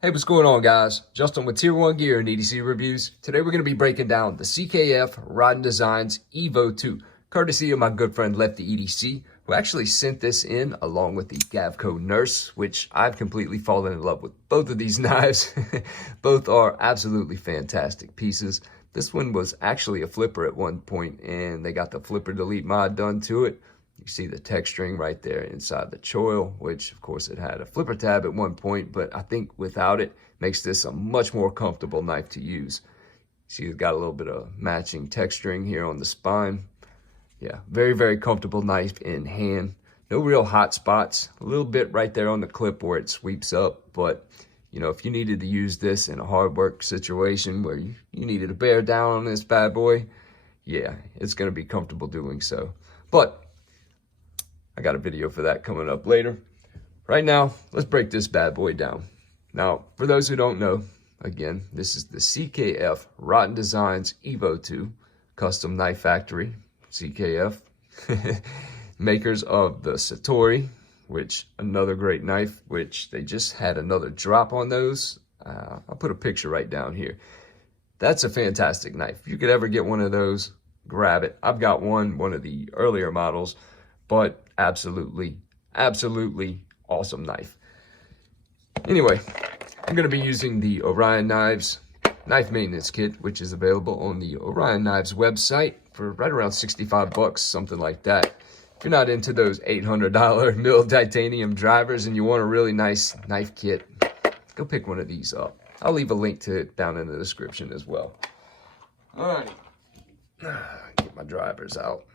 Hey, what's going on, guys? Justin with Tier 1 Gear and EDC Reviews. Today we're going to be breaking down the CKF Rod & Designs Evo 2, courtesy of my good friend Lefty EDC, who actually sent this in along with the Gavco Nurse, which I've completely fallen in love with both of these knives. Both are absolutely fantastic pieces. This one was actually a flipper at one point, and they got the flipper delete mod done to it. You see the texturing right there inside the choil, which of course it had a flipper tab at one point, but I think without it makes this a much more comfortable knife to use. See, it's got a little bit of matching texturing here on the spine. Yeah, very, very comfortable knife in hand. No real hot spots. A little bit right there on the clip where it sweeps up, but you know, if you needed to use this in a hard work situation where you needed to bear down on this bad boy, yeah, it's going to be comfortable doing so. But I got a video for that coming up later. Right now, let's break this bad boy down. Now, for those who don't know, again, this is the CKF Rod & Designs Evo 2 Custom Knife Factory, CKF. Makers of the Satori, which another great knife, which they just had another drop on those. I'll put a picture right down here. That's a fantastic knife. If you could ever get one of those, grab it. I've got one of the earlier models, but absolutely awesome knife. Anyway, I'm going to be using the Orion Knives Knife Maintenance Kit, which is available on the Orion Knives website for right around 65 bucks, something like that. If you're not into those $800 milled titanium drivers and you want a really nice knife kit, go pick one of these up. I'll leave a link to it down in the description as well. All right, get my drivers out.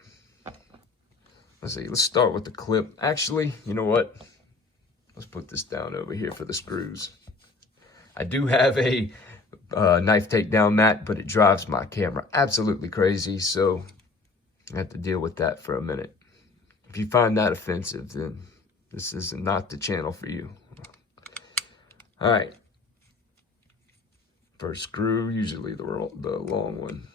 Let's see, let's start with the clip. Actually, you know what? Let's put this down over here for the screws. I do have a knife takedown mat, but it drives my camera absolutely crazy, so I have to deal with that for a minute. If you find that offensive, then this is not the channel for you. All right. First screw, usually the long one.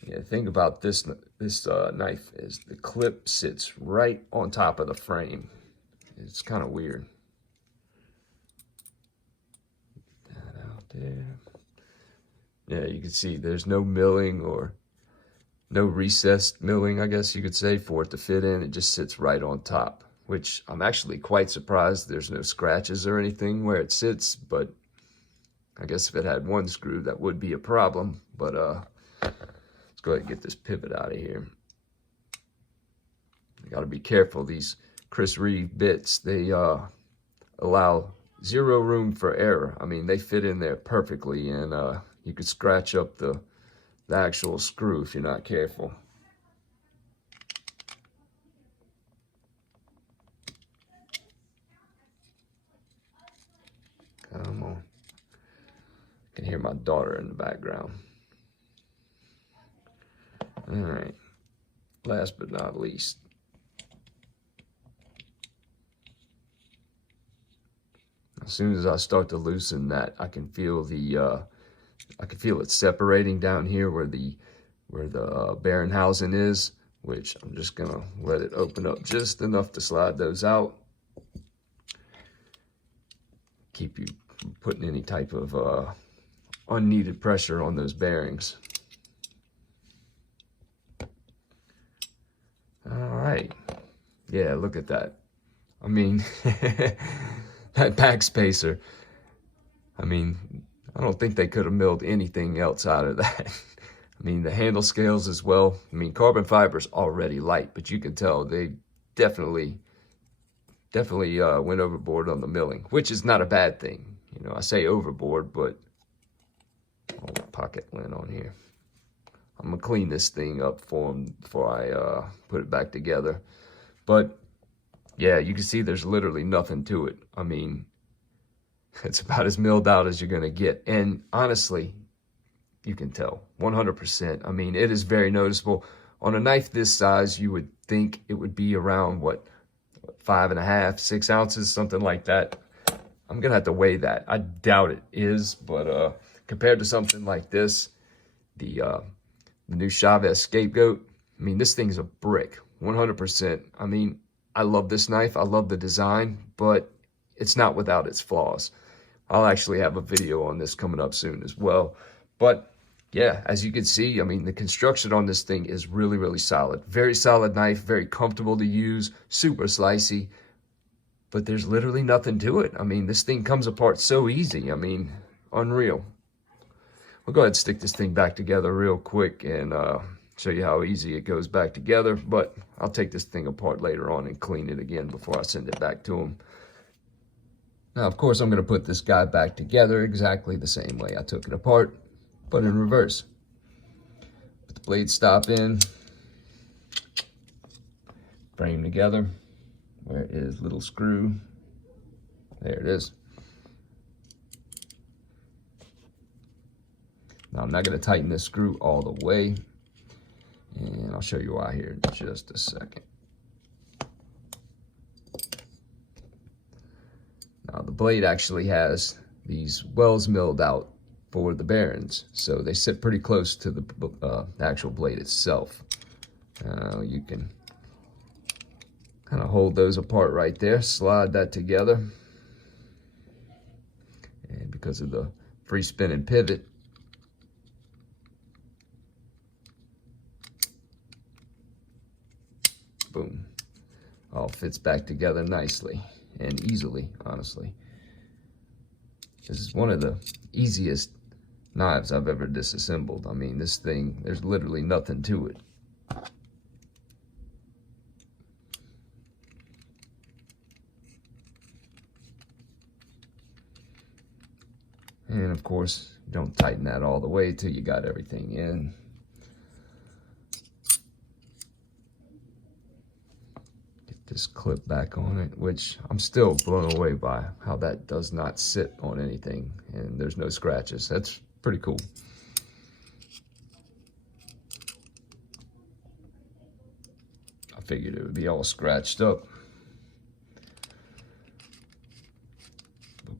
Yeah, the thing about this knife is the clip sits right on top of the frame. It's kind of weird. Get that out there. Yeah, you can see there's no milling or no recessed milling, I guess you could say, for it to fit in. It just sits right on top, which I'm actually quite surprised there's no scratches or anything where it sits, but I guess if it had one screw, that would be a problem. But let's go ahead and get this pivot out of here. You got to be careful. These Chris Reeve bits, they allow zero room for error. I mean, they fit in there perfectly, and you could scratch up the actual screw if you're not careful. Come on. I can hear my daughter in the background. All right, last but not least, as soon as I start to loosen that, I can feel it separating down here where the Berenhausen is, which I'm just gonna let it open up just enough to slide those out. Keep you from putting any type of unneeded pressure on those bearings. All right, yeah, look at that. I mean, that back spacer, I mean, I don't think they could have milled anything else out of that. I mean, the handle scales as well. I mean, carbon fiber's already light, but you can tell they definitely went overboard on the milling, which is not a bad thing. You know, I say overboard, but oh, pocket lint on here. I'm gonna clean this thing up for them before I put it back together. But yeah, you can see there's literally nothing to it. I mean, it's about as milled out as you're gonna get. And honestly, you can tell 100%. I mean, it is very noticeable. On a knife this size, you would think it would be around what 5.5, 6 ounces, something like that. I'm gonna have to weigh that. I doubt it is, but compared to something like this, the new Chavez Scapegoat, I mean, this thing's a brick. 100%. I mean, I love this knife. I love the design, but it's not without its flaws. I'll actually have a video on this coming up soon as well. But yeah, as you can see, I mean, the construction on this thing is really, really solid. Very solid knife, very comfortable to use, super slicey, but there's literally nothing to it. I mean, this thing comes apart so easy. I mean, unreal. We'll go ahead and stick this thing back together real quick and show you how easy it goes back together. But I'll take this thing apart later on and clean it again before I send it back to him. Now, of course, I'm going to put this guy back together exactly the same way I took it apart, but in reverse. Put the blade stop in, frame together. Where is little screw? There it is. Now, I'm not going to tighten this screw all the way, and I'll show you why here in just a second. Now, the blade actually has these wells milled out for the bearings, so they sit pretty close to the actual blade itself. You can kind of hold those apart right there, slide that together, and because of the free spinning pivot, boom, all fits back together nicely and easily, honestly. This is one of the easiest knives I've ever disassembled. I mean, this thing, there's literally nothing to it. And of course, don't tighten that all the way till you got everything in. This clip back on it, which I'm still blown away by how that does not sit on anything and there's no scratches. That's pretty cool. I figured it would be all scratched up.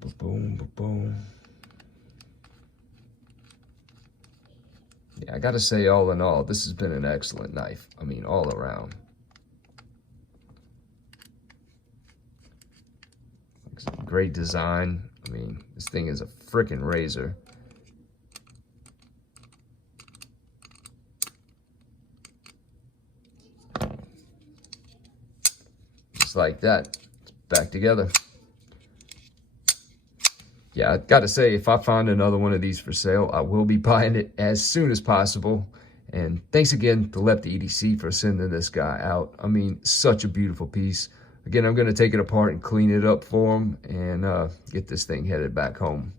Boom, boom, boom. Yeah, I gotta say, all in all, this has been an excellent knife. I mean, all around. Great design. I mean, this thing is a freaking razor. Just like that, it's back together. Yeah, I gotta say, if I find another one of these for sale, I will be buying it as soon as possible. And thanks again to Lefty EDC for sending this guy out. I mean, such a beautiful piece. Again, I'm going to take it apart and clean it up for him and get this thing headed back home.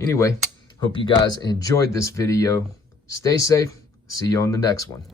Anyway, hope you guys enjoyed this video. Stay safe. See you on the next one.